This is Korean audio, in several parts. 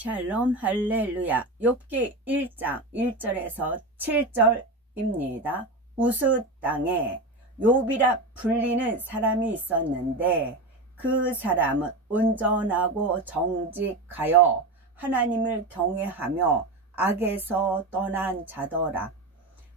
샬롬 할렐루야. 욥기 1장 1절에서 7절입니다. 우스 땅에 욥이라 불리는 사람이 있었는데 그 사람은 온전하고 정직하여 하나님을 경외하며 악에서 떠난 자더라.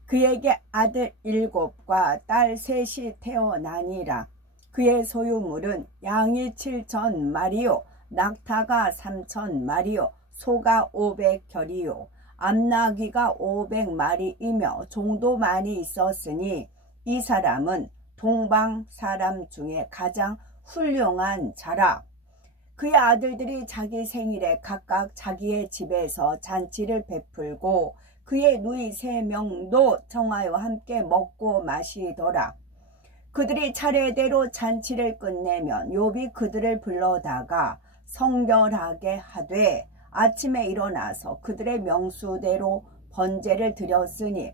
그에게 아들 7과 딸 3이 태어나니라. 그의 소유물은 양이 7,000마리요 낙타가 3,000마리요 소가 500결이요 암나귀가 500마리이며 종도 많이 있었으니 이 사람은 동방 사람 중에 가장 훌륭한 자라. 그의 아들들이 자기 생일에 각각 자기의 집에서 잔치를 베풀고 그의 누이 3명도 정하여 함께 먹고 마시더라. 그들이 차례대로 잔치를 끝내면 욥이 그들을 불러다가 성결하게 하되 아침에 일어나서 그들의 명수대로 번제를 드렸으니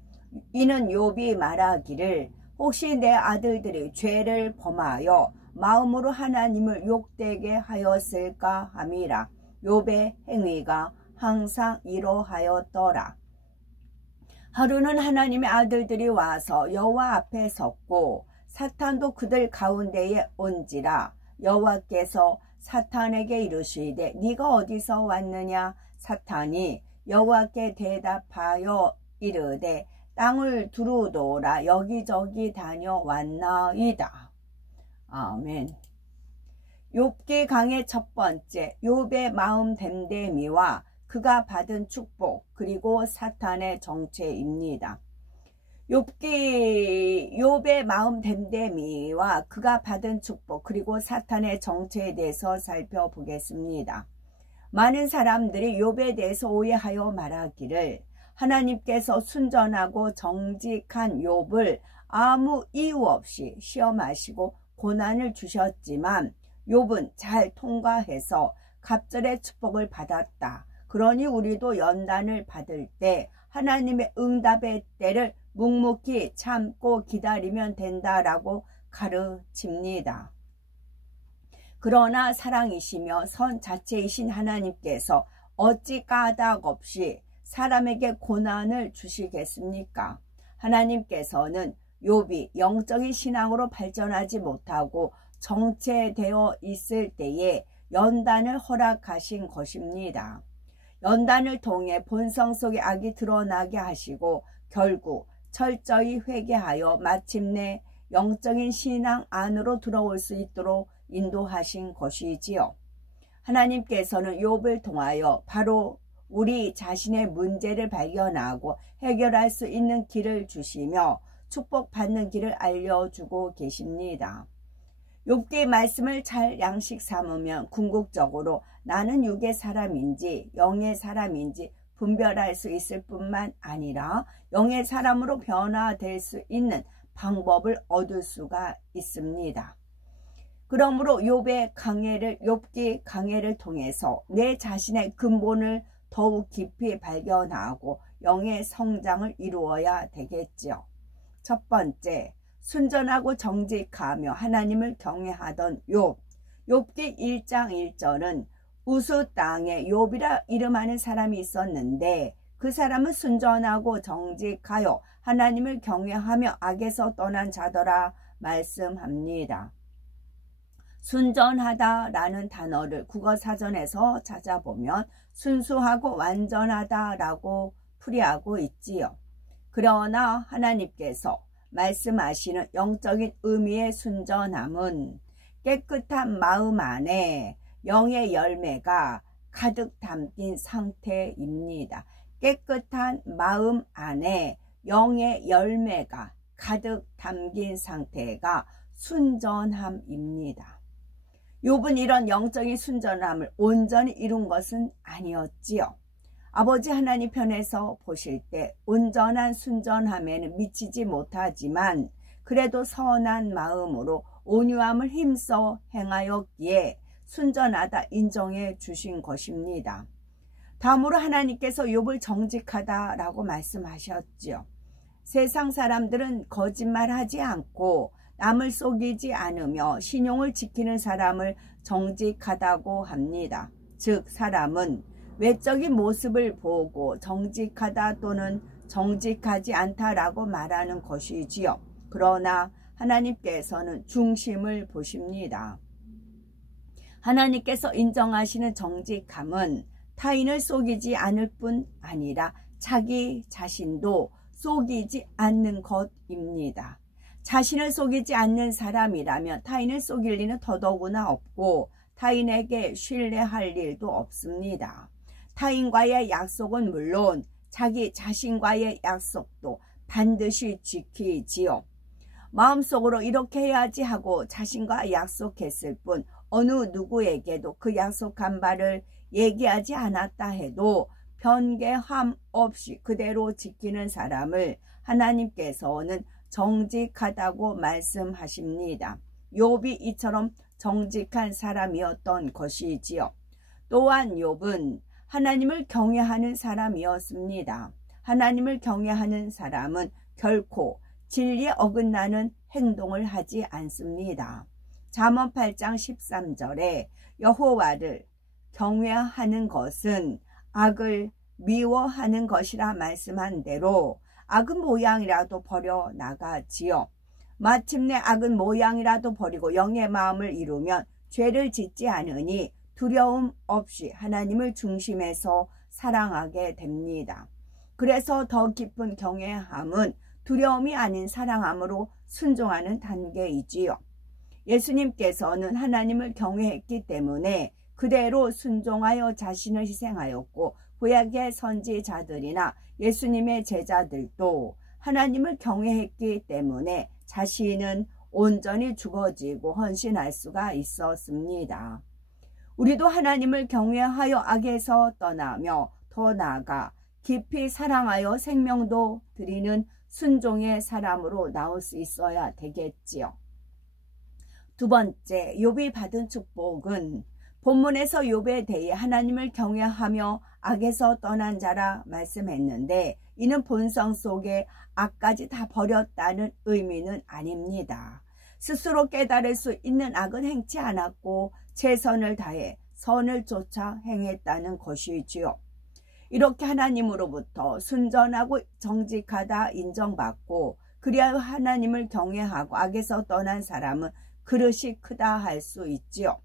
이는 욥이 말하기를 혹시 내 아들들이 죄를 범하여 마음으로 하나님을 욕되게 하였을까 함이라. 욥의 행위가 항상 이러하였더라. 하루는 하나님의 아들들이 와서 여호와 앞에 섰고 사탄도 그들 가운데에 온지라. 여호와께서 사탄에게 이르시되 네가 어디서 왔느냐? 사탄이 여호와께 대답하여 이르되 땅을 두루도라 여기저기 다녀왔나이다. 아멘. 욥기 강의 첫 번째, 욥의 마음 됨됨이와 그가 받은 축복, 그리고 사탄의 정죄입니다. 욥의 마음 됨됨이와 그가 받은 축복, 그리고 사탄의 정죄에 대해서 살펴보겠습니다. 많은 사람들이 욥에 대해서 오해하여 말하기를 하나님께서 순전하고 정직한 욥을 아무 이유 없이 시험하시고 고난을 주셨지만 욥은 잘 통과해서 갑절의 축복을 받았다. 그러니 우리도 연단을 받을 때 하나님의 응답의 때를 묵묵히 참고 기다리면 된다라고 가르칩니다. 그러나 사랑이시며 선 자체이신 하나님께서 어찌 까닭 없이 사람에게 고난을 주시겠습니까? 하나님께서는 욥이 영적인 신앙으로 발전하지 못하고 정체되어 있을 때에 연단을 허락하신 것입니다. 연단을 통해 본성 속의 악이 드러나게 하시고 결국 철저히 회개하여 마침내 영적인 신앙 안으로 들어올 수 있도록 인도하신 것이지요. 하나님께서는 욥을 통하여 바로 우리 자신의 문제를 발견하고 해결할 수 있는 길을 주시며 축복받는 길을 알려주고 계십니다. 욥기의 말씀을 잘 양식 삼으면 궁극적으로 나는 육의 사람인지 영의 사람인지 분별할 수 있을 뿐만 아니라 영의 사람으로 변화될 수 있는 방법을 얻을 수가 있습니다. 그러므로 욥기 강해를 통해서 내 자신의 근본을 더욱 깊이 발견하고 영의 성장을 이루어야 되겠죠. 첫 번째, 순전하고 정직하며 하나님을 경외하던 욥. 욥기 1장 1절은 우스 땅에 욥이라 이름하는 사람이 있었는데 그 사람은 순전하고 정직하여 하나님을 경외하며 악에서 떠난 자더라 말씀합니다. 순전하다라는 단어를 국어사전에서 찾아보면 순수하고 완전하다라고 풀이하고 있지요. 그러나 하나님께서 말씀하시는 영적인 의미의 순전함은 깨끗한 마음 안에 영의 열매가 가득 담긴 상태입니다. 깨끗한 마음 안에 영의 열매가 가득 담긴 상태가 순전함입니다. 욥은 이런 영적인 순전함을 온전히 이룬 것은 아니었지요. 아버지 하나님 편에서 보실 때 온전한 순전함에는 미치지 못하지만 그래도 선한 마음으로 온유함을 힘써 행하였기에 순전하다 인정해 주신 것입니다. 다음으로 하나님께서 욥을 정직하다라고 말씀하셨지요. 세상 사람들은 거짓말하지 않고 남을 속이지 않으며 신용을 지키는 사람을 정직하다고 합니다. 즉 사람은 외적인 모습을 보고 정직하다 또는 정직하지 않다라고 말하는 것이지요. 그러나 하나님께서는 중심을 보십니다. 하나님께서 인정하시는 정직함은 타인을 속이지 않을 뿐 아니라 자기 자신도 속이지 않는 것입니다. 자신을 속이지 않는 사람이라면 타인을 속일 리는 더더구나 없고 타인에게 신뢰할 일도 없습니다. 타인과의 약속은 물론 자기 자신과의 약속도 반드시 지키지요. 마음속으로 이렇게 해야지 하고 자신과 약속했을 뿐 어느 누구에게도 그 약속한 바를 얘기하지 않았다 해도 변개함 없이 그대로 지키는 사람을 하나님께서는 정직하다고 말씀하십니다. 욥이 이처럼 정직한 사람이었던 것이지요. 또한 욥은 하나님을 경외하는 사람이었습니다. 하나님을 경외하는 사람은 결코 진리에 어긋나는 행동을 하지 않습니다. 잠언 8장 13절에 여호와를 경외하는 것은 악을 미워하는 것이라 말씀한 대로 악은 모양이라도 버려 나가지요. 마침내 악은 모양이라도 버리고 영의 마음을 이루면 죄를 짓지 않으니 두려움 없이 하나님을 중심에서 사랑하게 됩니다. 그래서 더 깊은 경외함은 두려움이 아닌 사랑함으로 순종하는 단계이지요. 예수님께서는 하나님을 경외했기 때문에 그대로 순종하여 자신을 희생하였고 구약의 선지자들이나 예수님의 제자들도 하나님을 경외했기 때문에 자신은 온전히 죽어지고 헌신할 수가 있었습니다. 우리도 하나님을 경외하여 악에서 떠나며 더 나아가 깊이 사랑하여 생명도 드리는 순종의 사람으로 나올 수 있어야 되겠지요. 두 번째, 욥이 받은 축복은 본문에서 욥에 대해 하나님을 경외하며 악에서 떠난 자라 말씀했는데 이는 본성 속에 악까지 다 버렸다는 의미는 아닙니다. 스스로 깨달을 수 있는 악은 행치 않았고 최선을 다해 선을 쫓아 행했다는 것이지요. 이렇게 하나님으로부터 순전하고 정직하다 인정받고 그리하여 하나님을 경외하고 악에서 떠난 사람은 그릇이 크다 할 수 있지요.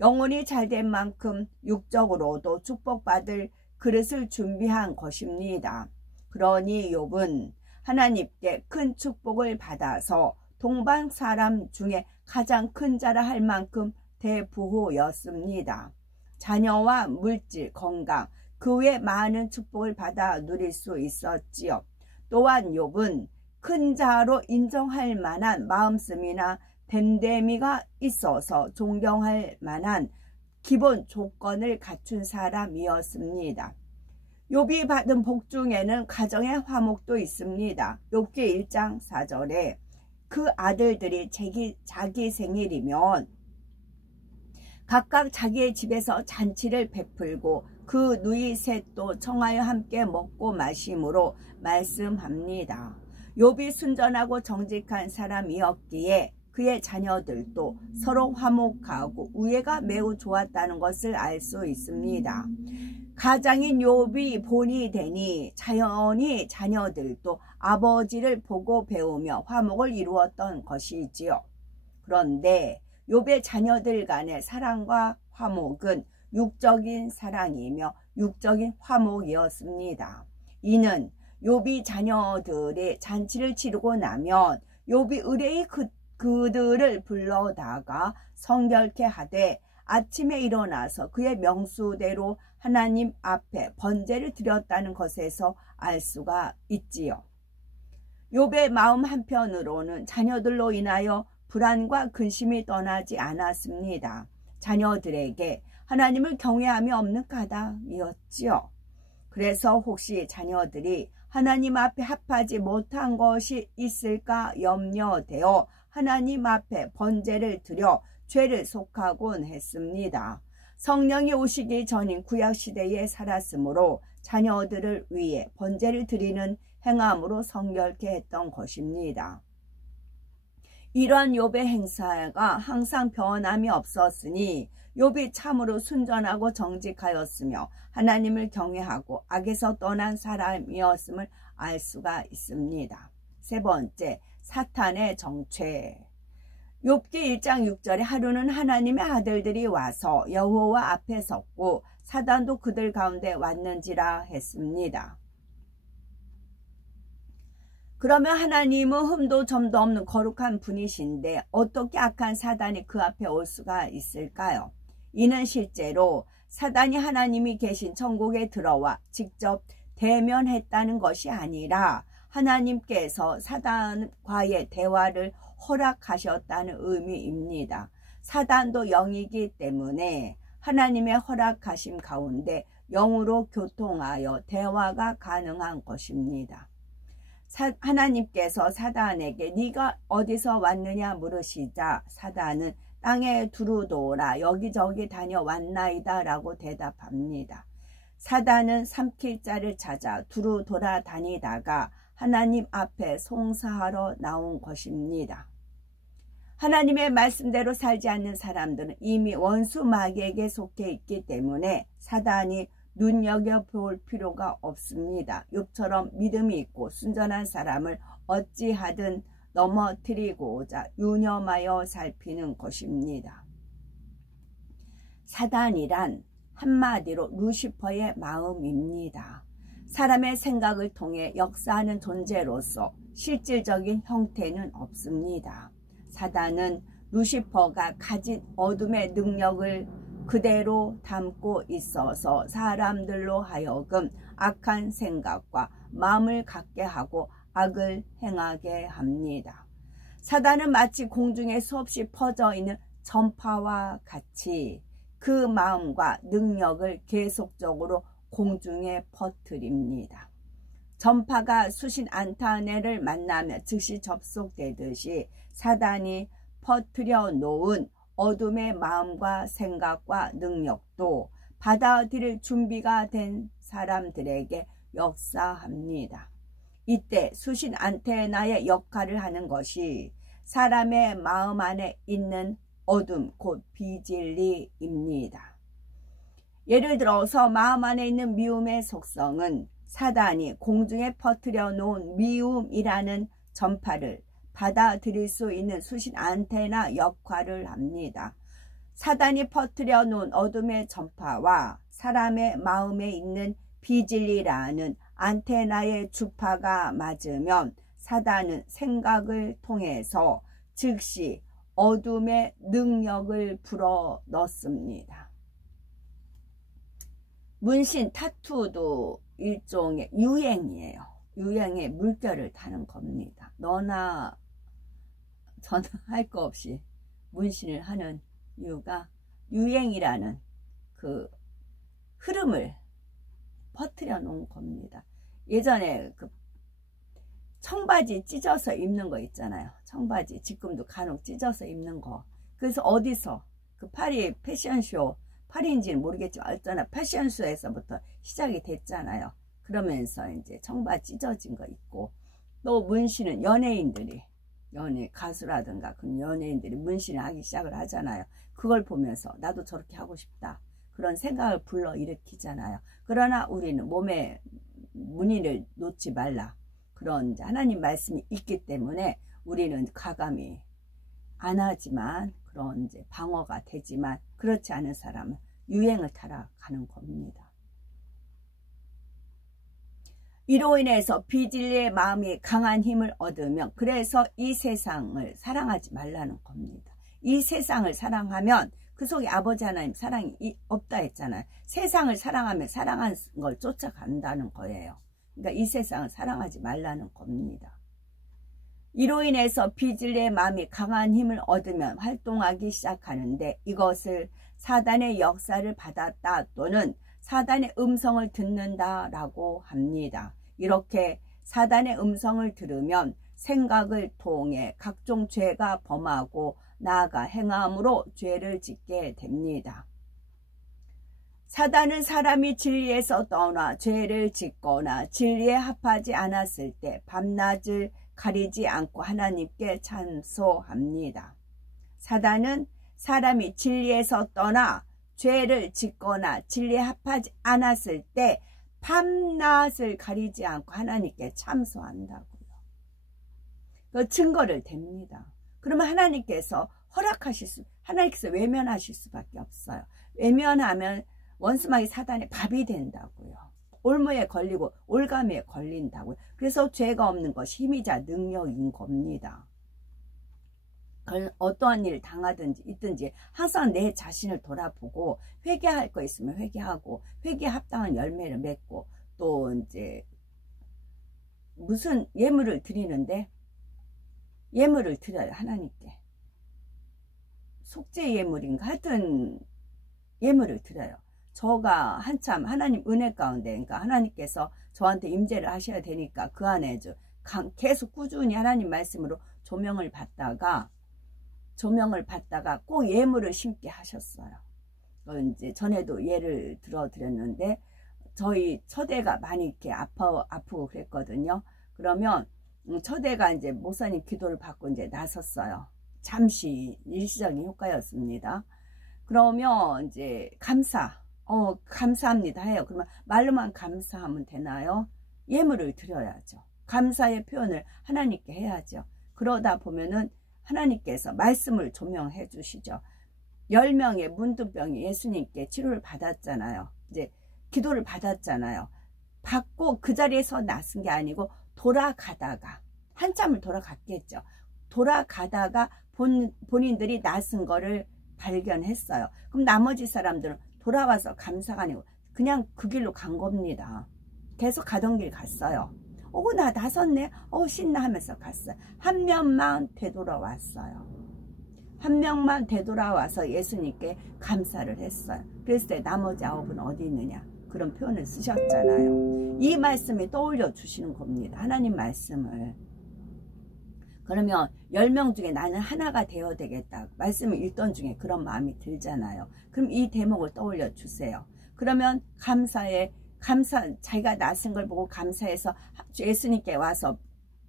영혼이 잘된 만큼 육적으로도 축복받을 그릇을 준비한 것입니다. 그러니 욥은 하나님께 큰 축복을 받아서 동방 사람 중에 가장 큰 자라 할 만큼 대부호였습니다. 자녀와 물질, 건강, 그 외 많은 축복을 받아 누릴 수 있었지요. 또한 욥은 큰 자로 인정할 만한 마음씀이나 됨됨이가 있어서 존경할 만한 기본 조건을 갖춘 사람이었습니다. 욥이 받은 복 중에는 가정의 화목도 있습니다. 욥기 1장 4절에 그 아들들이 자기 생일이면 각각 자기의 집에서 잔치를 베풀고 그 누이 셋도 청하여 함께 먹고 마심으로 말씀합니다. 욥이 순전하고 정직한 사람이었기에 그의 자녀들도 서로 화목하고 우애가 매우 좋았다는 것을 알 수 있습니다. 가장인 욥이 본이 되니 자연히 자녀들도 아버지를 보고 배우며 화목을 이루었던 것이지요. 그런데 욥의 자녀들 간의 사랑과 화목은 육적인 사랑이며 육적인 화목이었습니다. 이는 욥이 자녀들의 잔치를 치르고 나면 욥이 의뢰의 그들을 불러다가 성결케 하되 아침에 일어나서 그의 명수대로 하나님 앞에 번제를 드렸다는 것에서 알 수가 있지요. 욥의 마음 한편으로는 자녀들로 인하여 불안과 근심이 떠나지 않았습니다. 자녀들에게 하나님을 경외함이 없는 까닭이었지요. 그래서 혹시 자녀들이 하나님 앞에 합하지 못한 것이 있을까 염려되어 하나님 앞에 번제를 드려 죄를 속하곤 했습니다. 성령이 오시기 전인 구약시대에 살았으므로 자녀들을 위해 번제를 드리는 행함으로 성결케 했던 것입니다. 이러한 욥의 행사가 항상 변함이 없었으니 욥이 참으로 순전하고 정직하였으며 하나님을 경외하고 악에서 떠난 사람이었음을 알 수가 있습니다. 세 번째, 사탄의 정죄. 욥기 1장 6절에 하루는 하나님의 아들들이 와서 여호와 앞에 섰고 사단도 그들 가운데 왔는지라 했습니다. 그러면 하나님은 흠도 점도 없는 거룩한 분이신데 어떻게 악한 사단이 그 앞에 올 수가 있을까요? 이는 실제로 사단이 하나님이 계신 천국에 들어와 직접 대면했다는 것이 아니라 하나님께서 사단과의 대화를 허락하셨다는 의미입니다. 사단도 영이기 때문에 하나님의 허락하심 가운데 영으로 교통하여 대화가 가능한 것입니다. 하나님께서 사단에게 네가 어디서 왔느냐 물으시자 사단은 땅에 두루도라 여기저기 다녀왔나이다 라고 대답합니다. 사단은 삼킬 자를 찾아 두루 돌아다니다가 하나님 앞에 송사하러 나온 것입니다. 하나님의 말씀대로 살지 않는 사람들은 이미 원수 마귀에게 속해 있기 때문에 사단이 눈여겨볼 필요가 없습니다. 욥처럼 믿음이 있고 순전한 사람을 어찌하든 넘어뜨리고자 유념하여 살피는 것입니다. 사단이란 한마디로 루시퍼의 마음입니다. 사람의 생각을 통해 역사하는 존재로서 실질적인 형태는 없습니다. 사단은 루시퍼가 가진 어둠의 능력을 그대로 담고 있어서 사람들로 하여금 악한 생각과 마음을 갖게 하고 악을 행하게 합니다. 사단은 마치 공중에 수없이 퍼져 있는 전파와 같이 그 마음과 능력을 계속적으로 공중에 퍼뜨립니다. 전파가 수신 안테나를 만나며 즉시 접속되듯이 사단이 퍼뜨려 놓은 어둠의 마음과 생각과 능력도 받아들일 준비가 된 사람들에게 역사합니다. 이때 수신 안테나의 역할을 하는 것이 사람의 마음 안에 있는 어둠 곧 비진리입니다. 예를 들어서 마음 안에 있는 미움의 속성은 사단이 공중에 퍼뜨려 놓은 미움이라는 전파를 받아들일 수 있는 수신 안테나 역할을 합니다. 사단이 퍼뜨려 놓은 어둠의 전파와 사람의 마음에 있는 비진리라는 안테나의 주파가 맞으면 사단은 생각을 통해서 즉시 어둠의 능력을 불어넣습니다. 문신, 타투도 일종의 유행이에요. 유행에 물결을 타는 겁니다. 너나 저나 할 거 없이 문신을 하는 이유가 유행이라는 그 흐름을 퍼뜨려 놓은 겁니다. 예전에 그 청바지 찢어서 입는 거 있잖아요. 청바지 지금도 간혹 찢어서 입는 거. 그래서 어디서 그 파리 패션쇼, 파리인지는 모르겠지만 어쩌나 패션쇼에서부터 시작이 됐잖아요. 그러면서 이제 청바지 찢어진 거 있고, 또 문신은 연예인들이 가수라든가 그런 연예인들이 문신을 하기 시작을 하잖아요. 그걸 보면서 나도 저렇게 하고 싶다 그런 생각을 불러일으키잖아요. 그러나 우리는 몸에 무늬를 놓지 말라 그런 하나님 말씀이 있기 때문에 우리는 가감히 안 하지만 그런 이제 방어가 되지만, 그렇지 않은 사람은 유행을 따라 가는 겁니다. 이로 인해서 비진리의 마음이 강한 힘을 얻으면, 그래서 이 세상을 사랑하지 말라는 겁니다. 이 세상을 사랑하면 그 속에 아버지 하나님 사랑이 없다 했잖아요. 세상을 사랑하면 사랑하는 걸 쫓아간다는 거예요. 그러니까 이 세상을 사랑하지 말라는 겁니다. 이로 인해서 비진리의 마음이 강한 힘을 얻으면 활동하기 시작하는데, 이것을 사단의 역사를 받았다 또는 사단의 음성을 듣는다라고 합니다. 이렇게 사단의 음성을 들으면 생각을 통해 각종 죄가 범하고 나아가 행함으로 죄를 짓게 됩니다. 사단은 사람이 진리에서 떠나 죄를 짓거나 진리에 합하지 않았을 때 밤낮을 가리지 않고 하나님께 찬송합니다. 사단은 사람이 진리에서 떠나 죄를 짓거나 진리에 합하지 않았을 때 밤낮을 가리지 않고 하나님께 참소한다고요. 그 증거를 댑니다. 그러면 하나님께서 하나님께서 외면하실 수밖에 없어요. 외면하면 원수마귀 사단의 밥이 된다고요. 올무에 걸리고 올가미에 걸린다고요. 그래서 죄가 없는 것이 힘이자 능력인 겁니다. 어떠한 일을 당하든지 있든지 항상 내 자신을 돌아보고 회개할 거 있으면 회개하고 회개에 합당한 열매를 맺고 또 이제 무슨 예물을 드리는데 예물을 드려요. 하나님께 속죄 예물인가 하여튼 예물을 드려요. 저가 한참 하나님 은혜 가운데 그러니까 하나님께서 저한테 임재를 하셔야 되니까 그 안에 계속 꾸준히 하나님 말씀으로 조명을 받다가 꼭 예물을 심게 하셨어요. 이제 전에도 예를 들어 드렸는데 저희 처대가 많이 이렇게 아프고 그랬거든요. 그러면 처대가 이제 목사님 기도를 받고 이제 나섰어요. 잠시 일시적인 효과였습니다. 그러면 이제 감사합니다 해요. 그러면 말로만 감사하면 되나요? 예물을 드려야죠. 감사의 표현을 하나님께 해야죠. 그러다 보면은 하나님께서 말씀을 조명해 주시죠. 10명의 문둥병이 예수님께 치료를 받았잖아요. 이제 기도를 받았잖아요. 받고 그 자리에서 낫은 게 아니고 돌아가다가 한참을 돌아갔겠죠. 돌아가다가 본인들이 낫은 거를 발견했어요. 그럼 나머지 사람들은 돌아와서 감사가 아니고 그냥 그 길로 간 겁니다. 계속 가던 길 갔어요. 나 나섰네. 신나 하면서 갔어요. 한 명만 되돌아왔어요. 한 명만 되돌아와서 예수님께 감사를 했어요. 그랬을 때 나머지 9은 어디 있느냐 그런 표현을 쓰셨잖아요. 이 말씀이 떠올려 주시는 겁니다. 하나님 말씀을. 그러면 10명 중에 나는 하나가 되어야 되겠다 말씀을 읽던 중에 그런 마음이 들잖아요. 그럼 이 대목을 떠올려 주세요. 그러면 자기가 낯선 걸 보고 감사해서 예수님께 와서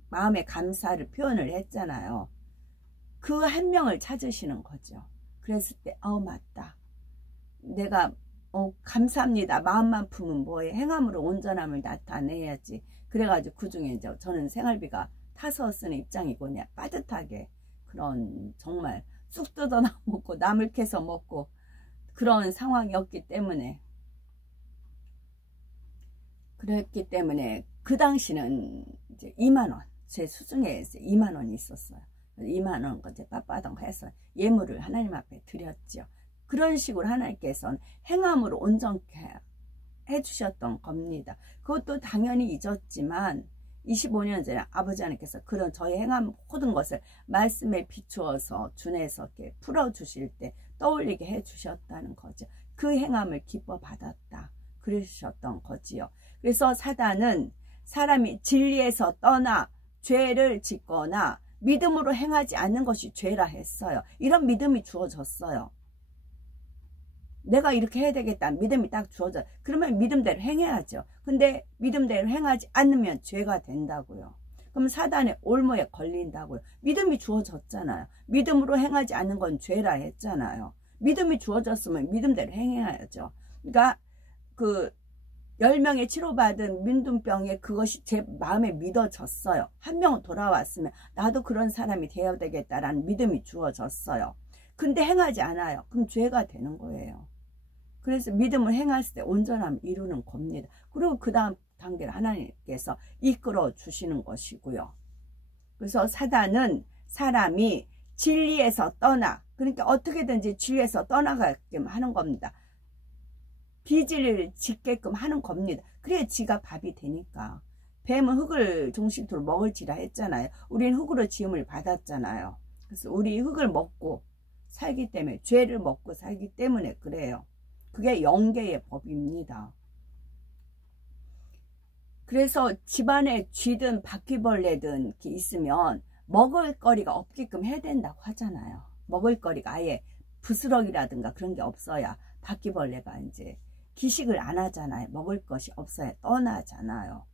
마음의 감사를 표현을 했잖아요. 그 한 명을 찾으시는 거죠. 그랬을 때 맞다. 내가 감사합니다. 마음만 품은 뭐에 행함으로 온전함을 나타내야지. 그래가지고 그 중에 이제 저는 생활비가 타서 쓰는 입장이고 그냥 빠듯하게 그런 정말 쑥 뜯어 먹고 남을 캐서 먹고 그런 상황이었기 때문에 그랬기 때문에 그 당시는 이제 2만원 제 수중에 2만원이 있었어요. 2만원 이제 빳빳한 거 해서 예물을 하나님 앞에 드렸죠. 그런 식으로 하나님께서는 행함으로 온전케 해주셨던 겁니다. 그것도 당연히 잊었지만 25년 전에 아버지 하나님께서 그런 저희 행함 모든 것을 말씀에 비추어서 준해서 이렇게 풀어주실 때 떠올리게 해주셨다는 거죠. 그 행함을 기뻐 받았다 그러셨던 거지요. 그래서 사단은 사람이 진리에서 떠나 죄를 짓거나 믿음으로 행하지 않는 것이 죄라 했어요. 이런 믿음이 주어졌어요. 내가 이렇게 해야 되겠다 믿음이 딱 주어져. 그러면 믿음대로 행해야죠. 근데 믿음대로 행하지 않으면 죄가 된다고요. 그럼 사단의 올무에 걸린다고요. 믿음이 주어졌잖아요. 믿음으로 행하지 않는 건 죄라 했잖아요. 믿음이 주어졌으면 믿음대로 행해야죠. 그러니까 그 10명의 치료받은 민둥병에 그것이 제 마음에 믿어졌어요. 한 명은 돌아왔으면 나도 그런 사람이 되어야 되겠다라는 믿음이 주어졌어요. 근데 행하지 않아요. 그럼 죄가 되는 거예요. 그래서 믿음을 행했을 때 온전함을 이루는 겁니다. 그리고 그 다음 단계를 하나님께서 이끌어 주시는 것이고요. 그래서 사단은 사람이 진리에서 떠나, 그러니까 어떻게든지 진리에서 떠나가게끔 하는 겁니다. 비진리를 짓게끔 하는 겁니다. 그래야 지가 밥이 되니까. 뱀은 흙을 종식토로 먹을지라 했잖아요. 우리는 흙으로 지음을 받았잖아요. 그래서 우리 흙을 먹고 살기 때문에, 죄를 먹고 살기 때문에 그래요. 그게 영계의 법입니다. 그래서 집안에 쥐든 바퀴벌레든 이렇게 있으면 먹을거리가 없게끔 해야 된다고 하잖아요. 먹을거리가 아예 부스러기라든가 그런 게 없어야 바퀴벌레가 이제 기식을 안 하잖아요. 먹을 것이 없어야 떠나잖아요.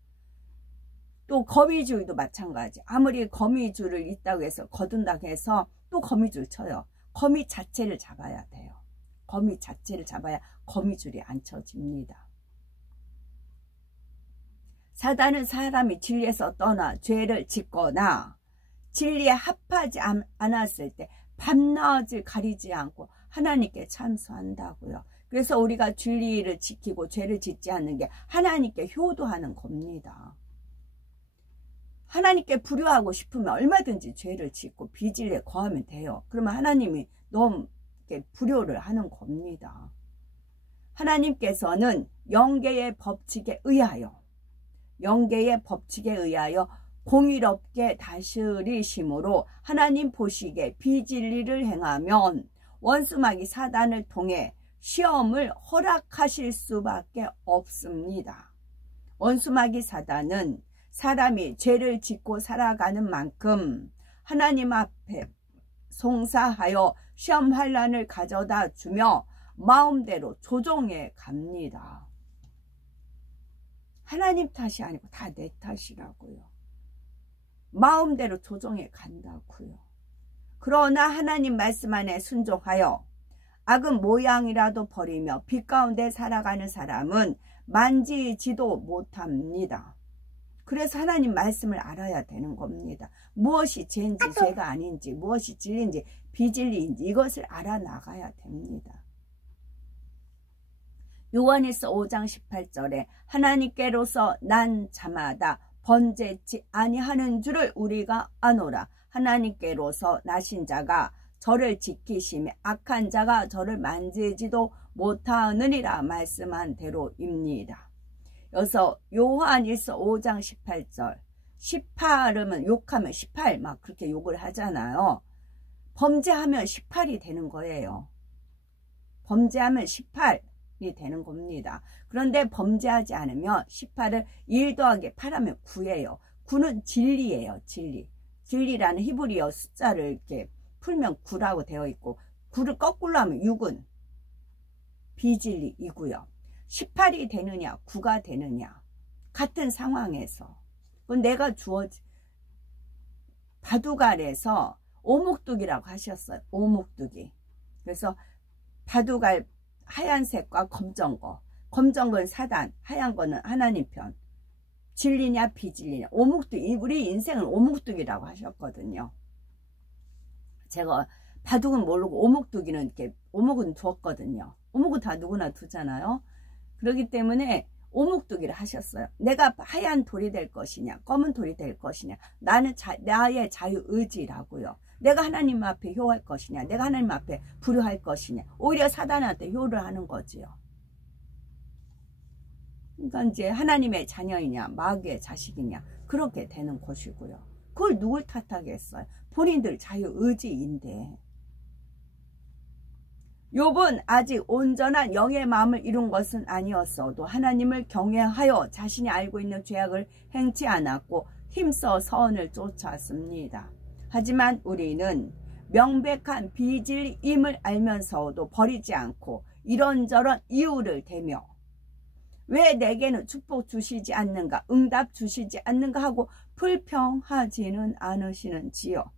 또 거미줄도 마찬가지. 아무리 거미줄을 있다고 해서 거둔다고 해서 또 거미줄 쳐요. 거미 자체를 잡아야 돼요. 거미 자체를 잡아야 거미줄이 안 쳐집니다. 사단은 사람이 진리에서 떠나 죄를 짓거나 진리에 합하지 않았을 때 밤낮을 가리지 않고 하나님께 참소한다고요. 그래서 우리가 진리를 지키고 죄를 짓지 않는 게 하나님께 효도하는 겁니다. 하나님께 불효하고 싶으면 얼마든지 죄를 짓고 비진리에 거하면 돼요. 그러면 하나님이 너무 불효를 하는 겁니다. 하나님께서는 영계의 법칙에 의하여 공의롭게 다스리심으로 하나님 보시기에 비진리를 행하면 원수마귀 사단을 통해 시험을 허락하실 수밖에 없습니다. 원수마귀 사단은 사람이 죄를 짓고 살아가는 만큼 하나님 앞에 송사하여 시험 환난을 가져다 주며 마음대로 조종해 갑니다. 하나님 탓이 아니고 다 내 탓이라고요. 마음대로 조종해 간다고요. 그러나 하나님 말씀 안에 순종하여 악은 모양이라도 버리며 빛 가운데 살아가는 사람은 만지지도 못합니다. 그래서 하나님 말씀을 알아야 되는 겁니다. 무엇이 죄인지 죄가 아닌지, 무엇이 진리인지 비진리인지 이것을 알아나가야 됩니다. 요한일서 5장 18절에 하나님께로서 난 자마다 번제치 아니하는 줄을 우리가 아노라. 하나님께로서 나신 자가 저를 지키시며 악한 자가 저를 만지지도 못하느니라 말씀한 대로입니다. 여기서 요한일서 5장 18절 18은 욕하면 18 막 그렇게 욕을 하잖아요. 범죄하면 18이 되는 거예요. 범죄하면 18이 되는 겁니다. 그런데 범죄하지 않으면 18을 1 더하기 8하면 9예요. 9는 진리예요. 진리라는 히브리어 숫자를 이렇게 풀면 9라고 되어 있고 9를 거꾸로 하면 6은 비진리이고요. 18이 되느냐 9가 되느냐 같은 상황에서 내가 주어진 바둑알에서 오목두기라고 하셨어요. 오목두기. 그래서 바둑알 하얀색과 검정 건 사단, 하얀 거는 하나님 편. 진리냐 비진리냐. 오목두기. 우리 인생은 오목두기라고 하셨거든요. 제가 바둑은 모르고 오목두기는 이렇게 오목은 두었거든요. 오목은 다 누구나 두잖아요. 그렇기 때문에 오목두기를 하셨어요. 내가 하얀 돌이 될 것이냐 검은 돌이 될 것이냐 나는 나의 자유의지라고요. 내가 하나님 앞에 효할 것이냐 내가 하나님 앞에 불효할 것이냐 오히려 사단한테 효를 하는 거지요. 그러니까 이제 하나님의 자녀이냐 마귀의 자식이냐 그렇게 되는 것이고요. 그걸 누굴 탓하겠어요. 본인들 자유의지인데 욥은 아직 온전한 영의 마음을 이룬 것은 아니었어도 하나님을 경외하여 자신이 알고 있는 죄악을 행치 않았고 힘써 선을 쫓았습니다. 하지만 우리는 명백한 비진리임을 알면서도 버리지 않고 이런저런 이유를 대며 왜 내게는 축복 주시지 않는가 응답 주시지 않는가 하고 불평하지는 않으시는지요.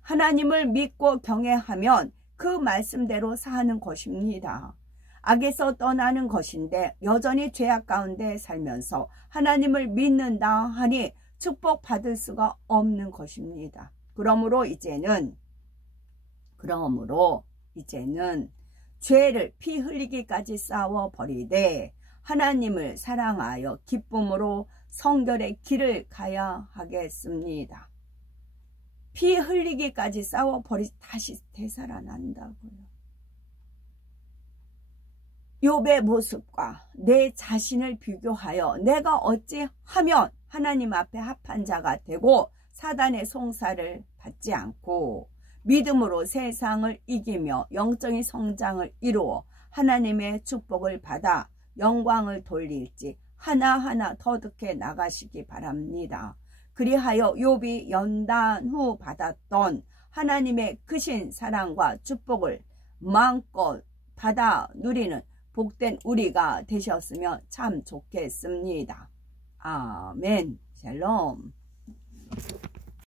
하나님을 믿고 경외하면 그 말씀대로 사는 것입니다. 악에서 떠나는 것인데 여전히 죄악 가운데 살면서 하나님을 믿는다 하니 축복받을 수가 없는 것입니다. 그러므로 이제는 죄를 피 흘리기까지 싸워 버리되 하나님을 사랑하여 기쁨으로 성결의 길을 가야 하겠습니다. 피 흘리기까지 싸워버리 다시 되살아난다고요. 욥의 모습과 내 자신을 비교하여 내가 어찌하면 하나님 앞에 합한 자가 되고 사단의 송사를 받지 않고 믿음으로 세상을 이기며 영적인 성장을 이루어 하나님의 축복을 받아 영광을 돌릴지 하나하나 터득해 나가시기 바랍니다. 그리하여 욥이 연단 후 받았던 하나님의 크신 사랑과 축복을 마음껏 받아 누리는 복된 우리가 되셨으면 참 좋겠습니다. 아멘. 샬롬.